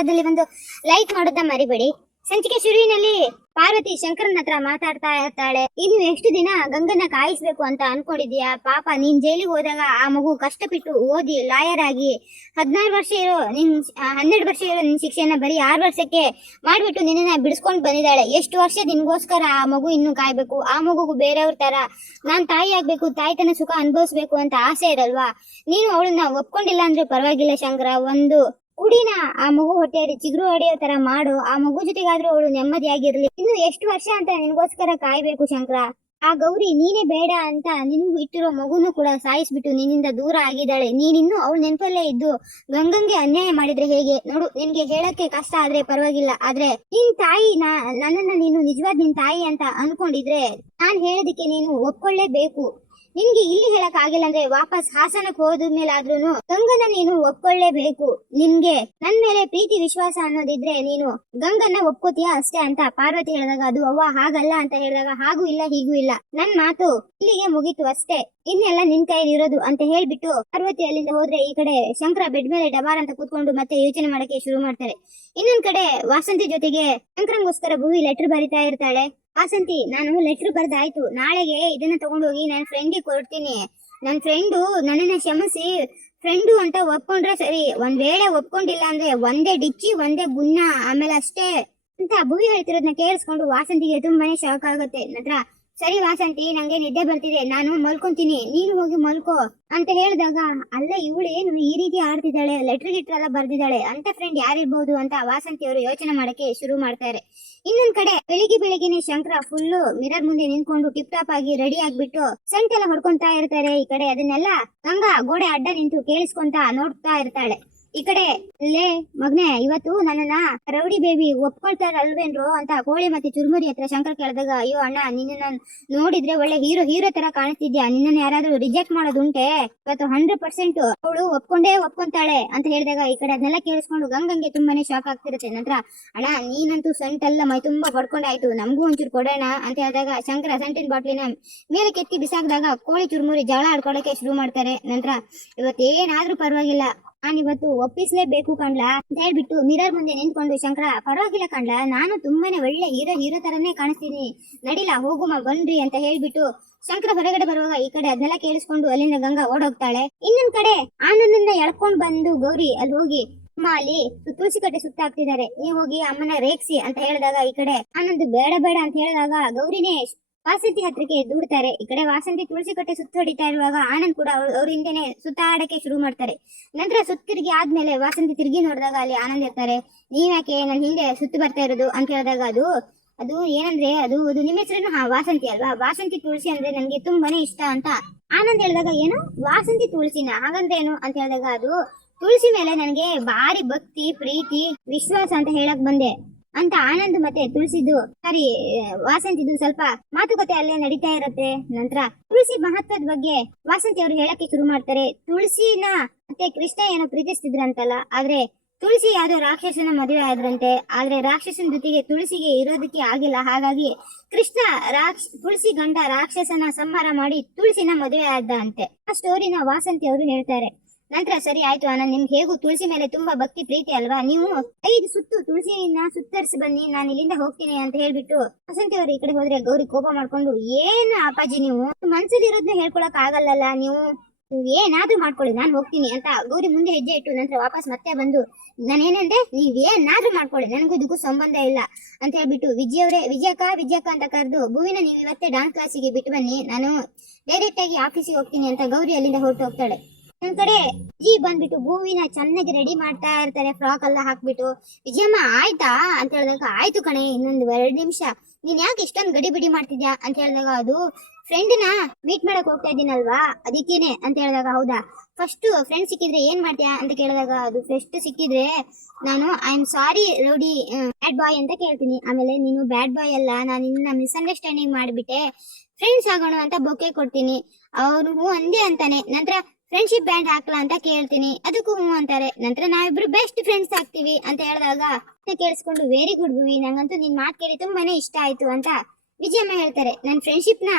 ಅದಲ್ಲಿ ಒಂದು ಲೈಕ್ ಮಾಡೋದನ್ನ ಮರಿಬೇಡಿ. ಸಂಚಿಕೆ ಶುರುವಿನಲ್ಲಿ ಪಾರ್ವತಿ ಶಂಕರನ್ ಹತ್ರ ಮಾತಾಡ್ತಾ ಇರ್ತಾಳೆ. ಇನ್ನು ಎಷ್ಟು ದಿನ ಗಂಗನ್ನ ಕಾಯಿಸ್ಬೇಕು ಅಂತ ಅನ್ಕೊಂಡಿದ್ಯಾ? ಪಾಪ ನೀನ್ ಜೈಲಿಗೆ ಹೋದಾಗ ಆ ಮಗು ಕಷ್ಟಪಟ್ಟು ಓದಿ ಲಾಯರ್ ಆಗಿ ಹದಿನಾರು ವರ್ಷ ಇರೋ ನಿನ್ ಹನ್ನೆರಡು ವರ್ಷ ಇರೋ ನಿನ್ ಶಿಕ್ಷೆನ ಬರೀ ಆರು ವರ್ಷಕ್ಕೆ ಮಾಡ್ಬಿಟ್ಟು ನಿನ್ನ ಬಿಡಿಸ್ಕೊಂಡು ಬಂದಿದ್ದಾಳೆ. ಎಷ್ಟು ವರ್ಷ ನಿನ್ಗೋಸ್ಕರ ಆ ಮಗು ಇನ್ನು ಕಾಯ್ಬೇಕು? ಆ ಮಗುಗೂ ಬೇರೆಯವ್ರ ತರ ನಾನ್ ತಾಯಿ ಆಗ್ಬೇಕು, ತಾಯ್ತನ ಸುಖ ಅನುಭವಿಸ್ಬೇಕು ಅಂತ ಆಸೆ ಇರಲ್ವಾ? ನೀನು ಅವಳನ್ನ ಒಪ್ಕೊಂಡಿಲ್ಲ ಅಂದ್ರೆ ಪರವಾಗಿಲ್ಲ ಶಂಕರ. ಒಂದು ಕುಡಿನ ಆ ಮಗು ಹೊಟ್ಟೆಯಲ್ಲಿ ಚಿಗುರು ಹೊಡೆಯೋ ತರ ಮಾಡು. ಆ ಮಗು ಜೊತೆಗಾದ್ರೂ ಅವಳು ನೆಮ್ಮದಿಯಾಗಿರ್ಲಿ. ಇನ್ನು ಎಷ್ಟು ವರ್ಷ ಅಂತ ನಿನ್ಗೋಸ್ಕರ ಕಾಯ್ಬೇಕು ಶಂಕರ. ಆ ಗೌರಿ, ನೀನೇ ಬೇಡ ಅಂತ ನಿನ್ಗೂ ಇಟ್ಟಿರೋ ಮಗುನು ಕೂಡ ಸಾಯಿಸ್ಬಿಟ್ಟು ನಿನ್ನಿಂದ ದೂರ ಆಗಿದ್ದಾಳೆ. ನೀನಿನ್ನು ಅವಳು ನೆನಪಲ್ಲೇ ಇದ್ದು ಗಂಗಂಗೆ ಅನ್ಯಾಯ ಮಾಡಿದ್ರೆ ಹೇಗೆ? ನೋಡು, ನಿನ್ಗೆ ಹೇಳಕ್ಕೆ ಕಷ್ಟ ಆದ್ರೆ ಪರವಾಗಿಲ್ಲ. ಆದ್ರೆ ನಿನ್ ತಾಯಿ ನನ್ನನ್ನ ನೀನು ನಿಜವಾದ ನಿನ್ ತಾಯಿ ಅಂತ ಅನ್ಕೊಂಡಿದ್ರೆ ನಾನ್ ಹೇಳೋದಕ್ಕೆ ನೀನು ಒಪ್ಕೊಳ್ಳೇಬೇಕು. ನಿನ್ಗೆ ಇಲ್ಲಿ ಹೇಳಕ್ ಆಗಿಲ್ಲ ಅಂದ್ರೆ ವಾಪಸ್ ಹಾಸನಕ್ ಹೋದ್ಮೇಲಾದ್ರೂನು ಗಂಗನ ನೀನು ಒಪ್ಕೊಳ್ಳೇಬೇಕು. ನಿನ್ಗೆ ನನ್ ಮೇಲೆ ಪ್ರೀತಿ, ವಿಶ್ವಾಸ ಅನ್ನೋದಿದ್ರೆ ನೀನು ಗಂಗನ್ನ ಒಪ್ಕೋತೀಯ ಅಷ್ಟೇ ಅಂತ ಪಾರ್ವತಿ ಹೇಳಿದಾಗ ಅದು ಅವ್ವ ಹಾಗಲ್ಲ ಅಂತ ಹೇಳಿದಾಗ ಹಾಗೂ ಇಲ್ಲ, ಹೀಗೂ ಇಲ್ಲ. ನನ್ ಮಾತು ಇಲ್ಲಿಗೆ ಮುಗೀತು ಅಷ್ಟೇ. ಇನ್ನೆಲ್ಲ ನಿನ್ ಕೈಯಲ್ಲಿ ಇರೋದು ಅಂತ ಹೇಳ್ಬಿಟ್ಟು ಪಾರ್ವತಿ ಅಲ್ಲಿಂದ ಹೋದ್ರೆ ಈ ಕಡೆ ಶಂಕರ ಬೆಡ್ ಮೇಲೆ ಡಬಾರ್ ಅಂತ ಕೂತ್ಕೊಂಡು ಮತ್ತೆ ಯೋಚನೆ ಮಾಡಕ್ಕೆ ಶುರು ಮಾಡ್ತಾರೆ. ಇನ್ನೊಂದ್ ಕಡೆ ವಾಸಂತಿ ಜೊತೆಗೆ ಶಂಕರಂಗೋಸ್ಕರ ಭೂವಿ ಲೆಟರ್ ಬರಿತಾ ಇರ್ತಾಳೆ. ವಾಸಂತಿ ನಾನು ಲೆಟರ್ ಬರ್ದಾಯ್ತು. ನಾಳೆಗೆ ಇದನ್ನ ತಗೊಂಡೋಗಿ ನನ್ನ ಫ್ರೆಂಡಿಗೆ ಕೊಡ್ತೀನಿ. ನನ್ನ ಫ್ರೆಂಡು ನನ್ನನ್ನ ಕ್ಷಮಿಸಿ. ಫ್ರೆಂಡು ಅಂತ ಒಪ್ಕೊಂಡ್ರೆ ಸರಿ. ಒಂದ್ ವೇಳೆ ಒಪ್ಕೊಂಡಿಲ್ಲ ಅಂದ್ರೆ ಒಂದೇ ಡಿಚ್ಚಿ, ಒಂದೇ ಗುನ್ನ ಆಮೇಲೆ ಅಷ್ಟೇ. ಅಂತ ಭೂವಿ ಹೇಳ್ತಿರೋದನ್ನ ಕೇಳಿಸ್ಕೊಂಡು ವಾಸಂತಿಗೆ ತುಂಬಾನೇ ಶಾಕ್ ಆಗುತ್ತೆ. ನಂತರ ಸರಿ ವಾಸಂತಿ, ನಂಗೆ ನಿದ್ದೆ ಬರ್ತಿದೆ. ನಾನು ಮಲ್ಕೊಂತೀನಿ. ನೀನು ಹೋಗಿ ಮಲ್ಕೋ ಅಂತ ಹೇಳಿದಾಗ, ಅಲ್ಲ ಏನು ಈ ರೀತಿ ಆಡ್ತಿದ್ದಾಳೆ ಲೆಟರ್ ಗಿಟ್ರ್ ಎಲ್ಲ ಬರ್ದಿದ್ದಾಳೆ ಅಂತ ಫ್ರೆಂಡ್ ಯಾರಿರ್ಬಹುದು ಅಂತ ವಾಸಂತಿ ಅವರು ಯೋಚನೆ ಮಾಡಕ್ಕೆ ಶುರು ಮಾಡ್ತಾರೆ. ಇನ್ನೊಂದ್ ಕಡೆ ಬೆಳಿಗ್ಗೆ ಬೆಳಿಗ್ಗೆನೆ ಶಂಕರ ಫುಲ್ಲು ಮಿರರ್ ಮುಂದೆ ನಿಂತ್ಕೊಂಡು ಟಿಪ್ ಟಾಪ್ ಆಗಿ ರೆಡಿ ಆಗ್ಬಿಟ್ಟು ಸೆಂಟ್ ಎಲ್ಲ ಹೊಡ್ಕೊಂತಾ ಇರ್ತಾರೆ. ಈ ಕಡೆ ಅದನ್ನೆಲ್ಲ ಗಂಗಾ ಗೋಡೆ ಅಡ್ಡ ನಿಂತು ಕೇಳಿಸ್ಕೊಂತ ನೋಡ್ತಾ ಇರ್ತಾಳೆ. ಈ ಕಡೆ, ಲೇ, ಮಗ್ನೆ, ಇವತ್ತು ನನ್ನನ್ನ ರೌಡಿ ಬೇಬಿ ಒಪ್ಕೊಳ್ತಾರ ಅಲ್ವೇನ್ರು ಅಂತ ಕೋಳಿ ಮತ್ತೆ ಚುರುಮುರಿ ಹತ್ರ ಶಂಕರ್ ಕೇಳಿದಾಗ, ಅಯ್ಯೋ ಅಣ್ಣ ನಿನ್ನ ನೋಡಿದ್ರೆ ಒಳ್ಳೆ ಹೀರೋ ಹೀರೋ ತರ ಕಾಣಿಸ್ತಿದ್ಯಾ? ನಿನ್ನನ್ನ ಯಾರಾದ್ರೂ ರಿಜೆಕ್ಟ್ ಮಾಡೋದುಂಟೆ? ಇವತ್ತು ಹಂಡ್ರೆಡ್ ಪರ್ಸೆಂಟ್ ಅವಳು ಒಪ್ಕೊಂಡೇ ಒಪ್ಕೊಂತಾಳೆ ಅಂತ ಹೇಳಿದಾಗ ಈ ಕಡೆ ಅದನ್ನೆಲ್ಲ ಕೇಳಿಸ್ಕೊಂಡು ಗಂಗಂಗೆ ತುಂಬಾನೇ ಶಾಕ್ ಆಗ್ತಿರುತ್ತೆ. ನಂತರ, ಅಣ್ಣ, ನೀನಂತೂ ಎಲ್ಲ ಮೈ ತುಂಬಾ ಪಡ್ಕೊಂಡಾಯ್ತು ನಮಗೂ ಒಂಚೂರು ಕೊಡೋಣ ಅಂತ ಹೇಳಿದಾಗ ಶಂಕರ ಸಂಟಿನ ಬಾಟ್ಲಿನ ಮೇಲೆ ಕೆತ್ತಿ ಬಿಸಾಕಿದಾಗ ಕೋಳಿ ಚುರುಮುರಿ ಜಗಳ ಆಡ್ಕೊಳಕ್ಕೆ ಶುರು ಮಾಡ್ತಾರೆ. ನಂತರ, ಇವತ್ತೇನಾದ್ರೂ ಪರವಾಗಿಲ್ಲ ನಾನು ಇವತ್ತು ಒಪ್ಪಿಸ್ಲೇಬೇಕು ಕಾಣ್ಲಾ? ಅಂತ ಹೇಳ್ಬಿಟ್ಟು ಮಿರರ್ ಮುಂದೆ ನಿಂತ್ಕೊಂಡು, ಶಂಕರ, ಪರವಾಗಿಲ್ಲ ಕಣ್ಲಾ. ನಾನು ತುಂಬಾನೇ ಒಳ್ಳೆ ಹೀರೋ ಹೀರೋ ತರನೇ ಕಾಣಿಸ್ತೀನಿ. ನಡಿಲ ಹೋಗುಮ ಬನ್ರಿ, ಅಂತ ಹೇಳ್ಬಿಟ್ಟು ಶಂಕರ ಹೊರಗಡೆ ಬರುವಾಗ ಈ ಕಡೆ ಅದನ್ನೆಲ್ಲ ಕೇಳಿಸ್ಕೊಂಡು ಅಲ್ಲಿಂದ ಗಂಗಾ ಓಡೋಗ್ತಾಳೆ. ಇನ್ನೊಂದ್ ಕಡೆ ಆನಂದನ್ನ ಎಳ್ಕೊಂಡ್ ಬಂದು ಗೌರಿ ಅಲ್ಲಿ ಹೋಗಿ, ಅಮ್ಮ, ಅಲ್ಲಿ ತುಳಸಿ ಕಟ್ಟೆ ಸುತ್ತಾಕ್ತಿದ್ದಾರೆ. ನೀವು ಹೋಗಿ ಅಮ್ಮನ ರೇಗ್ಸಿ, ಅಂತ ಹೇಳಿದಾಗ ಈ ಕಡೆ ಆನಂದ್, ಬೇಡ ಬೇಡ, ಅಂತ ಹೇಳಿದಾಗ ಗೌರಿನೇ ವಾಸಂತಿ ಹತ್ರಕ್ಕೆ ದೂಡ್ತಾರೆ ಈ ಕಡೆ ವಾಸಂತಿ ತುಳಸಿ ಕಟ್ಟೆ ಸುತ್ತ ಹೊಡಿತಾ ಇರುವಾಗ ಆನಂದ್ ಕೂಡ ಅವ್ರ ಹಿಂದೆನೆ ಸುತ್ತಾಡಕ್ಕೆ ಶುರು ಮಾಡ್ತಾರೆ. ನಂತರ ಸುತ್ತಿರುಗಿ ಆದ್ಮೇಲೆ ವಾಸಂತಿ ತಿರುಗಿ ನೋಡಿದಾಗ ಅಲ್ಲಿ ಆನಂದ್ ಇರ್ತಾರೆ. ನೀವ್ಯಾಕೆ ನನ್ ಹಿಂದೆ ಸುತ್ತು ಬರ್ತಾ ಇರೋದು ಅಂತ ಹೇಳಿದಾಗ ಅದು ಅದು ಏನಂದ್ರೆ ಅದು ಅದು ನಿಮ್ಮ ಹೆಸರೇನು? ಹಾ, ವಾಸಂತಿ ಅಲ್ವಾ? ವಾಸಂತಿ ತುಳಸಿ ಅಂದ್ರೆ ನನ್ಗೆ ತುಂಬಾನೇ ಇಷ್ಟ ಅಂತ ಆನಂದ್ ಹೇಳಿದಾಗ ಏನು? ವಾಸಂತಿ ತುಳಸಿನ ಹಾಗಂದ್ರೆ ಏನು ಅಂತ ಹೇಳಿದಾಗ ಅದು ತುಳಸಿ ಮೇಲೆ ನನಗೆ ಭಾರಿ ಭಕ್ತಿ, ಪ್ರೀತಿ, ವಿಶ್ವಾಸ ಅಂತ ಹೇಳಕ್ ಬಂದೆ. ಅಂತ ಆನಂದ್ ಮತ್ತೆ ತುಳಸಿದು, ಸರಿ, ವಾಸಂತಿದು ಸ್ವಲ್ಪ ಮಾತುಕತೆ ಅಲ್ಲೇ ನಡೀತಾ ಇರುತ್ತೆ. ನಂತರ ತುಳಸಿ ಮಹತ್ವದ ಬಗ್ಗೆ ವಾಸಂತಿ ಅವರು ಹೇಳಕ್ಕೆ ಶುರು ಮಾಡ್ತಾರೆ. ತುಳಸಿನ ಮತ್ತೆ ಕೃಷ್ಣ ಏನೋ ಪ್ರೀತಿಸ್ತಿದ್ರಂತಲ್ಲ, ಆದ್ರೆ ತುಳಸಿ ಯಾವ್ದೋ ರಾಕ್ಷಸನ ಮದುವೆ ಆದ್ರಂತೆ. ಆದ್ರೆ ರಾಕ್ಷಸನ ಜೊತೆಗೆ ತುಳಸಿಗೆ ಇರೋದಕ್ಕೆ ಆಗಿಲ್ಲ. ಹಾಗಾಗಿ ಕೃಷ್ಣ ರಾಕ್ಷ, ತುಳಸಿ ಗಂಡ ರಾಕ್ಷಸನ ಸಂಹಾರ ಮಾಡಿ ತುಳಸಿನ ಮದುವೆ ಆದ ಅಂತೆ. ಆ ಸ್ಟೋರಿನ ವಾಸಂತಿ ಅವರು ಹೇಳ್ತಾರೆ. ನಂತರ ಸರಿ ಆಯ್ತು ಆನಂದ್ ನಿಮ್ಗೆ ಹೇಗೂ ತುಳಸಿ ಮೇಲೆ ತುಂಬಾ ಭಕ್ತಿ ಪ್ರೀತಿ ಅಲ್ವಾ? ನೀವು ಐದು ಸುತ್ತು ತುಳಸಿನ ಸುತ್ತರಿಸಿ ಬನ್ನಿ, ನಾನು ಇಲ್ಲಿಂದ ಹೋಗ್ತೀನಿ ಅಂತ ಹೇಳ್ಬಿಟ್ಟು ವಸಂತಿ ಅವರು ಈ ಕಡೆ ಹೋದ್ರೆ ಗೌರಿ ಕೋಪ ಮಾಡ್ಕೊಂಡು, ಏನ್ ಅಪ್ಪಾಜಿ ನೀವು? ಮನ್ಸಲ್ಲಿ ಇರೋದ್ನ ಹೇಳ್ಕೊಳಕ್ ಆಗಲ್ಲಲ್ಲ ನೀವು? ಏನಾದ್ರೂ ಮಾಡ್ಕೊಳ್ಳಿ, ನಾನು ಹೋಗ್ತೀನಿ ಅಂತ ಗೌರಿ ಮುಂದೆ ಹೆಜ್ಜೆ ಇಟ್ಟು ನಂತರ ವಾಪಸ್ ಮತ್ತೆ ಬಂದು, ನಾನೇನಂದೆ? ನೀವ್ ಏನಾದ್ರೂ ಮಾಡ್ಕೊಳ್ಳಿ, ನನಗೂ ಇದಕ್ಕೂ ಸಂಬಂಧ ಇಲ್ಲ ಅಂತ ಹೇಳ್ಬಿಟ್ಟು ವಿಜಯವ್ರೆ ವಿಜಯಕ್ಕ ವಿಜಯಕ್ಕ ಅಂತ ಕರೆದು, ಭೂವಿನ ನೀವು ಇವತ್ತೇ ಡಾನ್ಸ್ ಕ್ಲಾಸಿಗೆ ಬಿಟ್ಟು ಬನ್ನಿ, ನಾನು ಡೈರೆಕ್ಟ್ ಆಗಿ ಆಫೀಸಿಗೆ ಹೋಗ್ತೀನಿ ಅಂತ ಗೌರಿ ಅಲ್ಲಿಂದ ಹೊರಟು ಹೋಗ್ತಾಳೆ. ಒಂದ್ ಕಡೆ ವಿಜಿ ಬಂದ್ಬಿಟ್ಟು ಭೂವಿನ ಚೆನ್ನಾಗಿ ರೆಡಿ ಮಾಡ್ತಾ ಇರ್ತಾರೆ ಫ್ರಾಕ್ ಎಲ್ಲ ಹಾಕ್ಬಿಟ್ಟು. ವಿಜಯಮ್ಮ, ಆಯ್ತಾ? ಅಂತ ಹೇಳಿದಾಗ, ಆಯ್ತು ಕಣೆ, ಇನ್ನೊಂದು ಎರಡು ನಿಮಿಷ. ನೀನ್ ಯಾಕೆ ಇಷ್ಟೊಂದು ಗಡಿ ಬಿಡಿ ಮಾಡ್ತಿದ್ಯಾ? ಅಂತ ಹೇಳಿದಾಗ, ಅದು ಫ್ರೆಂಡ್ನ ಮೀಟ್ ಮಾಡಕ್ ಹೋಗ್ತಾ ಇದ್ದೀನಲ್ವಾ? ಅದಕ್ಕೇನೆ. ಅಂತ ಹೇಳಿದಾಗ, ಹೌದಾ? ಫಸ್ಟ್ ಫ್ರೆಂಡ್ ಸಿಕ್ಕಿದ್ರೆ ಏನ್ ಮಾಡ್ತೀಯಾ? ಅಂತ ಕೇಳಿದಾಗ, ಅದು ಫಸ್ಟ್ ಸಿಕ್ಕಿದ್ರೆ ನಾನು I am sorry rowdy bad boy ಅಂತ ಕೇಳ್ತೀನಿ. ಆಮೇಲೆ ನೀನು ಬ್ಯಾಡ್ ಬಾಯ್ ಅಲ್ಲ, ನಾನು ನಿನ್ನ ಮಿಸ್ಅಂಡರ್ಸ್ಟ್ಯಾಂಡಿಂಗ್ ಮಾಡಿಬಿಟ್ಟೆ. ಫ್ರೆಂಡ್ಸ್ ಆಗೋಣ ಅಂತ ಬೊಕ್ಕೆ ಕೊಡ್ತೀನಿ. ಅಂದೆ ಅಂದೇ ಅಂತಾನೆ. ನಂತರ ಫ್ರೆಂಡ್ಶಿಪ್ ಬ್ಯಾಂಡ್ ಹಾಕ್ಲಾ ಅಂತ ಕೇಳ್ತೀನಿ. ಅದಕ್ಕೂ ಹ್ಞೂ ಅಂತಾರೆ. ನಂತರ ನಾವಿಬ್ರು ಬೆಸ್ಟ್ ಫ್ರೆಂಡ್ಸ್ ಆಗ್ತೀವಿ ಅಂತ ಹೇಳಿದಾಗ ಕೇಳಿಸ್ಕೊಂಡು ವೆರಿ ಗುಡ್ ಭೂವಿ ನಂಗಂತೂ ನಿನ್ ಮಾತು ಕೇಳಿ ತುಂಬಾನೇ ಇಷ್ಟ ಆಯ್ತು ಅಂತ ವಿಜಯಮ್ಮ ಹೇಳ್ತಾರೆ. ನನ್ ಫ್ರೆಂಡ್ಶಿಪ್ನ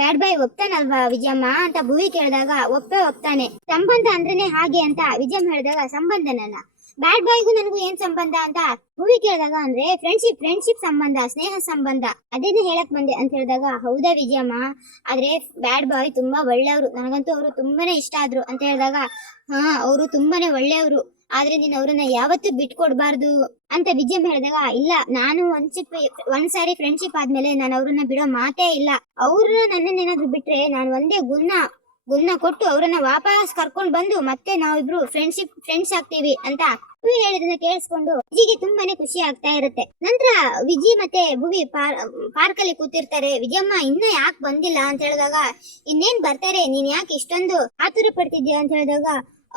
ಬ್ಯಾಡ್ ಬಾಯ್ ಒಪ್ತಾನಲ್ವಾ ವಿಜಯಮ್ಮ ಅಂತ ಭೂವಿ ಕೇಳಿದಾಗ ಒಪ್ಪೇ ಒಪ್ತಾನೆ. ಸಂಬಂಧ ಅಂದ್ರೇನೆ ಹಾಗೆ ಅಂತ ವಿಜಯಮ್ಮ ಹೇಳಿದಾಗ ಸಂಬಂಧನಲ್ಲ ಬ್ಯಾಡ್ ಬಾಯ್ಗೂ ನನಗೂ ಏನ್ ಸಂಬಂಧ ಅಂತ ಮೂವಿ ಕೇಳಿದಾಗ ಅಂದ್ರೆ ಫ್ರೆಂಡ್ಶಿಪ್ ಫ್ರೆಂಡ್ಶಿಪ್ ಸಂಬಂಧ, ಸ್ನೇಹ ಸಂಬಂಧ ಅದೇನೇ ಹೇಳಕ್ ಬಂದೆ ಅಂತ ಹೇಳಿದಾಗ ಹೌದಾ ವಿಜಯಮ್ಮ? ಆದ್ರೆ ಬ್ಯಾಡ್ ಬಾಯ್ ತುಂಬಾ ಒಳ್ಳೆಯವರು. ನನಗಂತೂ ಅವರು ತುಂಬಾನೇ ಇಷ್ಟ ಆದ್ರು ಅಂತ ಹೇಳಿದಾಗ, ಹಾ, ಅವರು ತುಂಬಾನೇ ಒಳ್ಳೆಯವರು. ಆದ್ರೆ ನೀನ್ ಅವ್ರನ್ನ ಯಾವತ್ತೂ ಬಿಟ್ಕೊಡ್ಬಾರ್ದು ಅಂತ ವಿಜಯಂ ಹೇಳಿದಾಗ, ಇಲ್ಲ, ನಾನು ಒಂದ್ಸಿಪ್ ಒಂದ್ಸಾರಿ ಫ್ರೆಂಡ್ಶಿಪ್ ಆದ್ಮೇಲೆ ನಾನು ಅವ್ರನ್ನ ಬಿಡೋ ಮಾತೇ ಇಲ್ಲ. ಅವ್ರನ್ನ ನನ್ನನ್ನೇನಾದ್ರು ಬಿಟ್ರೆ ನಾನು ಒಂದೇ ಗುನ್ನ ಗುನ್ನ ಕೊಟ್ಟು ಅವರನ್ನ ವಾಪಸ್ ಕರ್ಕೊಂಡ್ ಬಂದು ಮತ್ತೆ ನಾವಿಬ್ರು ಫ್ರೆಂಡ್ಶಿಪ್ ಫ್ರೆಂಡ್ಸ್ ಆಗ್ತೀವಿ ಅಂತ ಭುವಿ ಹೇಳಿದನ್ನ ಕೇಳಿಸ್ಕೊಂಡು ವಿಜಿಗೆ ತುಂಬಾನೇ ಖುಷಿ ಆಗ್ತಾ ಇರುತ್ತೆ. ನಂತರ ವಿಜಿ ಮತ್ತೆ ಭುವಿ ಪಾರ್ಕ್ ಅಲ್ಲಿ ಕೂತಿರ್ತಾರೆ. ವಿಜಯಮ್ಮ ಇನ್ನ ಯಾಕೆ ಬಂದಿಲ್ಲ ಅಂತ ಹೇಳಿದಾಗ, ಇನ್ನೇನ್ ಬರ್ತಾರೆ, ನೀನ್ ಯಾಕೆ ಇಷ್ಟೊಂದು ಆತುರ ಪಡ್ತಿದ್ಯಾ ಅಂತ ಹೇಳಿದಾಗ,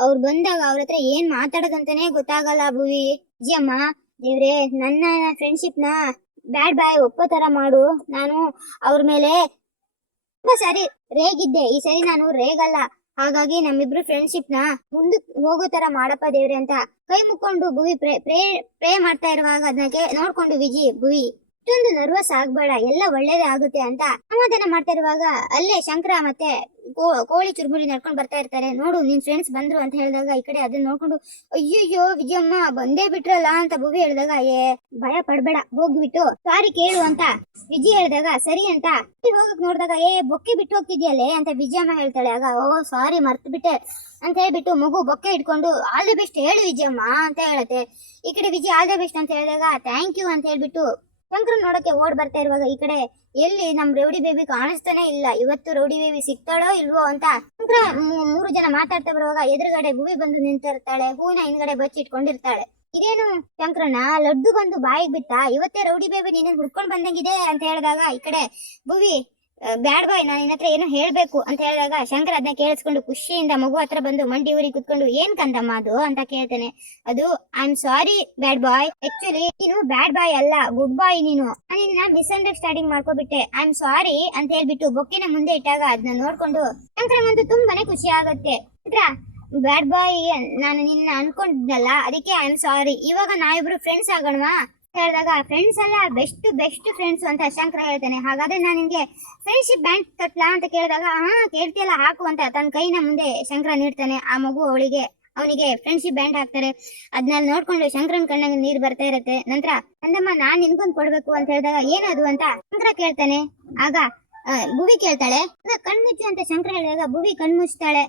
ಅವ್ರು ಬಂದಾಗ ಅವ್ರ ಹತ್ರ ಏನ್ ಮಾತಾಡೋದಂತಾನೆ ಗೊತ್ತಾಗಲ್ಲ ಭುವಿ. ವಿಜಯಮ್ಮ, ದೇವ್ರೆ, ನನ್ನ ಫ್ರೆಂಡ್ಶಿಪ್ನ ಬ್ಯಾಡ್ ಬಾಯ್ ಒಪ್ಪೋ ತರ ಮಾಡು. ನಾನು ಅವ್ರ ಮೇಲೆ ತುಂಬಾ ಸರಿ ರೇಗಿದ್ದೆ. ಈ ಸರಿ ನಾನು ರೇಗಲ್ಲ. ಹಾಗಾಗಿ ನಮ್ಮಿಬ್ರು ಫ್ರೆಂಡ್ಶಿಪ್ನ ಮುಂದಕ್ ಹೋಗೋ ತರ ಮಾಡಪ್ಪ ದೇವ್ರೆ ಅಂತ ಕೈ ಮುಕ್ಕೊಂಡು ಭುವಿ ಪ್ರೇ ಪ್ರೇ ಪ್ರೇ ಮಾಡ್ತಾ ಇರುವಾಗ ಅದನ್ನ ನೋಡ್ಕೊಂಡು ವಿಜಿ, ಭುವಿ. ಇಷ್ಟೊಂದು ನರ್ವಸ್ ಆಗ್ಬೇಡ, ಎಲ್ಲ ಒಳ್ಳೇದೇ ಆಗುತ್ತೆ ಅಂತ ಸಮಾಧಾನ ಮಾಡ್ತಾ ಇರುವಾಗ ಅಲ್ಲೇ ಶಂಕರ ಮತ್ತೆ ಕೋಳಿ ಚುರುಮುರಿ ನಡ್ಕೊಂಡು ಬರ್ತಾ ಇರ್ತಾರೆ. ನೋಡು, ನಿನ್ ಫ್ರೆಂಡ್ಸ್ ಬಂದ್ರು ಅಂತ ಹೇಳಿದಾಗ ಈ ಕಡೆ ಅದನ್ನ ನೋಡ್ಕೊಂಡು, ಅಯ್ಯಯ್ಯೋ ವಿಜಯಮ್ಮ, ಬಂದೇ ಬಿಟ್ರಲ್ಲ ಅಂತ ಭುವಿ ಹೇಳಿದಾಗ ಏ ಭಯ ಪಡ್ಬೇಡ ಹೋಗ್ಬಿಟ್ಟು ಸಾರಿ ಕೇಳು ಅಂತ ವಿಜಿ ಹೇಳಿದಾಗ, ಸರಿ ಅಂತ ಹೋಗಕ್ ನೋಡಿದಾಗ, ಏ, ಬೊಕ್ಕೆ ಬಿಟ್ಟು ಹೋಗ್ತಿದ್ಯಲ್ಲೇ? ಅಂತ ವಿಜಯಮ್ಮ ಹೇಳ್ತಾಳೆ. ಆಗ, ಓ, ಸಾರಿ ಮರ್ತು ಬಿಟ್ಟೆ, ಅಂತ ಹೇಳ್ಬಿಟ್ಟು ಮಗು ಬೊಕ್ಕೆ ಇಟ್ಕೊಂಡು ಆಲ್ ದ ಬೆಸ್ಟ್ ಹೇಳು ವಿಜಯಮ್ಮ, ಅಂತ ಹೇಳತ್ತೆ. ಈ ಕಡೆ ವಿಜಿ ಆಲ್ ದ ಬೆಸ್ಟ್ ಅಂತ ಹೇಳಿದಾಗ ಥ್ಯಾಂಕ್ ಯು ಅಂತ ಹೇಳ್ಬಿಟ್ಟು ಶಂಕರ್ ನೋಡಕ್ಕೆ ಓಡ್ ಬರ್ತಾ ಇರುವಾಗ ಈ ಕಡೆ ಎಲ್ಲಿ ನಮ್ ರೌಡಿ ಬೇಬಿ ಕಾಣಿಸ್ತಾನೆ ಇಲ್ಲ. ಇವತ್ತು ರೌಡಿ ಬೇಬಿ ಸಿಗ್ತಾಳೋ ಇಲ್ವೋ ಅಂತ ಶಂಕರ ಮೂರು ಜನ ಮಾತಾಡ್ತಾ ಬರುವಾಗ ಎದುರುಗಡೆ ಭುವಿ ಬಂದು ನಿಂತಿರ್ತಾಳೆ, ಹೂವಿನ ಹಿಂದ್ಗಡೆ ಬಚ್ಚಿಟ್ಕೊಂಡಿರ್ತಾಳೆ ಇದೇನು ಶಂಕರನ? ಲಡ್ಡು ಬಂದು ಬಾಯಿಗೆ ಬಿಟ್ಟ ಇವತ್ತೇ ರೌಡಿ ಬೇಬಿ ನಿನ್ನ ಹುಡ್ಕೊಂಡ್ ಬಂದಂಗಿದೆ ಅಂತ ಹೇಳಿದಾಗ ಈ ಕಡೆ ಭುವಿ ಬ್ಯಾಡ್ ಬಾಯ್, ನಾನು ನಿನ್ನ ಹತ್ರ ಏನೋ ಹೇಳ್ಬೇಕು ಅಂತ ಹೇಳಿದಾಗ ಶಂಕರ್ ಅದನ್ನ ಕೇಳಿಸ್ಕೊಂಡು ಖುಷಿಯಿಂದ ಮಗು ಹತ್ರ ಬಂದು ಮಂಡಿ ಊರಿಗೆ ಕುತ್ಕೊಂಡು, ಏನ್ ಕಂದಮ್ಮ ಅದು? ಅಂತ ಕೇಳ್ತಾನೆ. ಅದು I am sorry bad boy actually ನೀನು ಬ್ಯಾಡ್ ಬಾಯ್ ಅಲ್ಲ ಗುಡ್ ಬಾಯ್ ನೀನು. ನಾನು ಮಿಸ್ಅಂಡರ್ಸ್ಟ್ಯಾಂಡಿಂಗ್ ಮಾಡ್ಕೊಬಿಟ್ಟೆ. ಐ ಆಮ್ ಸಾರಿ ಅಂತ ಹೇಳ್ಬಿಟ್ಟು ಬೊಕ್ಕಿನ ಮುಂದೆ ಇಟ್ಟಾಗ ಅದನ್ನ ನೋಡ್ಕೊಂಡು ಶಂಕರಂಗಂತೂ ತುಂಬಾನೇ ಖುಷಿ ಆಗುತ್ತೆ. ಬ್ಯಾಡ್ ಬಾಯ್ ನಾನು ನಿನ್ನ ಅನ್ಕೊಂಡಿದ್ನಲ್ಲ, ಅದಕ್ಕೆ ಐ ಆಮ್ ಸಾರಿ ಇವಾಗ ನಾವಿಬ್ರು ಫ್ರೆಂಡ್ಸ್ ಆಗೋಣವಾ? ಹೇಳಿದಾಗ ಫ್ರೆಂಡ್ಸ್ ಅಲ್ಲ ಬೆಸ್ಟ್ ಬೆಸ್ಟ್ ಫ್ರೆಂಡ್ಸ್ ಅಂತ ಶಂಕರ ಹೇಳ್ತಾನೆ. ಹಾಗಾದ್ರೆ ನಾನು ನಿನ್ಗೆ ಫ್ರೆಂಡ್ಶಿಪ್ ಬ್ಯಾಂಡ್ ಕಟ್ಲಾ ಅಂತ ಕೇಳಿದಾಗ ಹಾ ಕೇಳ್ತಿಯಲ್ಲ, ಹಾಕು ಅಂತ ತನ್ನ ಕೈನ ಮುಂದೆ ಶಂಕರ ನೀಡ್ತಾನೆ ಆ ಮಗು ಅವಳಿಗೆ, ಅವನಿಗೆ ಫ್ರೆಂಡ್ಶಿಪ್ ಬ್ಯಾಂಡ್ ಹಾಕ್ತಾರೆ. ಅದನ್ನ ನೋಡ್ಕೊಂಡು ಶಂಕರನ್ ಕಣ್ಣಂಗ್ ನೀರ್ ಬರ್ತಾ ಇರತ್ತೆ. ನಂತರ, ಅಂದಮ್ಮ, ನಾನ್ ನಿನ್ಕೊಂಡ್ ಕೊಡ್ಬೇಕು ಅಂತ ಹೇಳಿದಾಗ, ಏನದು ಅಂತ ಶಂಕರ ಕೇಳ್ತಾನೆ. ಆಗ ಭುವಿ ಕೇಳ್ತಾಳೆ. ಕಣ್ಮುಚ್ಚು ಅಂತ ಶಂಕರ ಹೇಳಿದಾಗ, ಭುವಿ ಕಣ್ಮುಚ್ತಾಳೆ.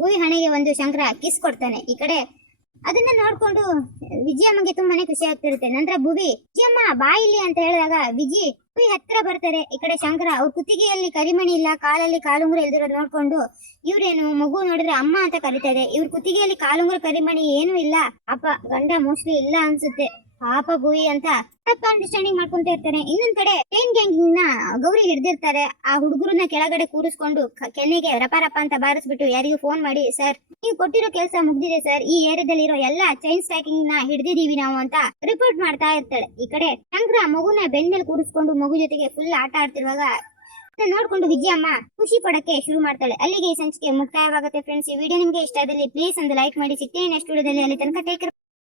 ಭುವಿ ಹಣೆಗೆ ಒಂದು ಶಂಕರ ಕಿಸ್ ಕೊಡ್ತಾನೆ. ಈ ಕಡೆ ಅದನ್ನ ನೋಡ್ಕೊಂಡು ವಿಜಯಮ್ಮಗೆ ತುಂಬಾನೇ ಖುಷಿ ಆಗ್ತಿರುತ್ತೆ. ನಂತರ ಭುವಿ ವಿಜಯಮ್ಮ ಬಾ ಇಲ್ಲಿ ಅಂತ ಹೇಳಿದಾಗ ವಿಜಿ, ಭುವಿ ಹತ್ರ ಬರ್ತಾರೆ. ಈ ಕಡೆ ಶಂಕರ, ಅವ್ರ ಕುತ್ತಿಗೆಯಲ್ಲಿ ಕರಿಮಣಿ ಇಲ್ಲ, ಕಾಲಲ್ಲಿ ಕಾಲುಂಗುರ ಇಲ್ದಿರೋದು ನೋಡ್ಕೊಂಡು ಇವ್ರೇನು ಮಗು ನೋಡಿದ್ರೆ ಅಮ್ಮ ಅಂತ ಕರೀತಾರೆ ಇವ್ರ ಕುತ್ತಿಗೆಯಲ್ಲಿ ಕಾಲುಂಗುರ, ಕರಿಮಣಿ ಏನು ಇಲ್ಲ. ಅಪ್ಪ, ಗಂಡ ಮೋಸ್ಟ್ಲಿ ಇಲ್ಲ ಅನ್ಸುತ್ತೆ. ಪಾಪ ಗುಯಿ ಅಂತ ತಪ್ಪ ಅಂಡರ್ಸ್ಟ್ಯಾಂಡಿಂಗ್ ಮಾಡ್ಕೊಂತ ಇರ್ತಾರೆ ಇನ್ನೊಂದ್ ಕಡೆ ಟೇನ್ ಗ್ಯಾಂಗ್ನ ಗೌರಿ ಹಿಡ್ದಿರ್ತಾರೆ. ಆ ಹುಡುಗರನ್ನ ಕೆಳಗಡೆ ಕೂರಿಸ್ಕೊಂಡು ಕೆನೆಗೆ ಕೆನ್ನೆಗೆ ರಪ ರಪ ಅಂತ ಬಾರಿಸ್ಬಿಟ್ಟು ಯಾರಿಗೂ ಫೋನ್ ಮಾಡಿ, ಸರ್, ನೀವು ಕೊಟ್ಟಿರೋ ಕೆಲಸ ಮುಗ್ದಿದೆ, ಸರ್. ಈ ಏರಿಯಾದಲ್ಲಿ ಇರೋ ಎಲ್ಲಾ ಚೈನ್ ಸ್ಟ್ಯಾಕಿಂಗ್ನ ಹಿಡ್ದಿದೀವಿ ನಾವು ಅಂತ ರಿಪೋರ್ಟ್ ಮಾಡ್ತಾ ಇರ್ತಾಳೆ. ಈ ಕಡೆ ಶಂಕರ ಮಗುನ ಮೇಲೆ ಕೂರಿಸ್ಕೊಂಡು ಮಗು ಜೊತೆಗೆ ಫುಲ್ ಆಟ ಆಡ್ತಿರುವಾಗ ನೋಡ್ಕೊಂಡು ವಿಜಯಮ್ಮ ಖುಷಿ ಪಡಕ್ಕೆ ಶುರು ಮಾಡ್ತಾಳೆ. ಅಲ್ಲಿಗೆ ಈ ಸಂಚಿಕೆ ಮುಕ್ತಾಯವಾಗುತ್ತೆ. ಫ್ರೆಂಡ್ಸ್ ಈ ವಿಡಿಯೋ ನಿಮ್ಗೆ ಇಷ್ಟ ಆದಲ್ಲಿ ಪ್ಲೀಸ್ ಒಂದು ಲೈಕ್ ಮಾಡಿ. ಸಿಗ್ತೇನೆ ನೆಕ್ಸ್ಟ್ ವಿಡಿಯೋದಲ್ಲಿ ಅಲ್ಲಿ ತನಕ ಟೇಕ್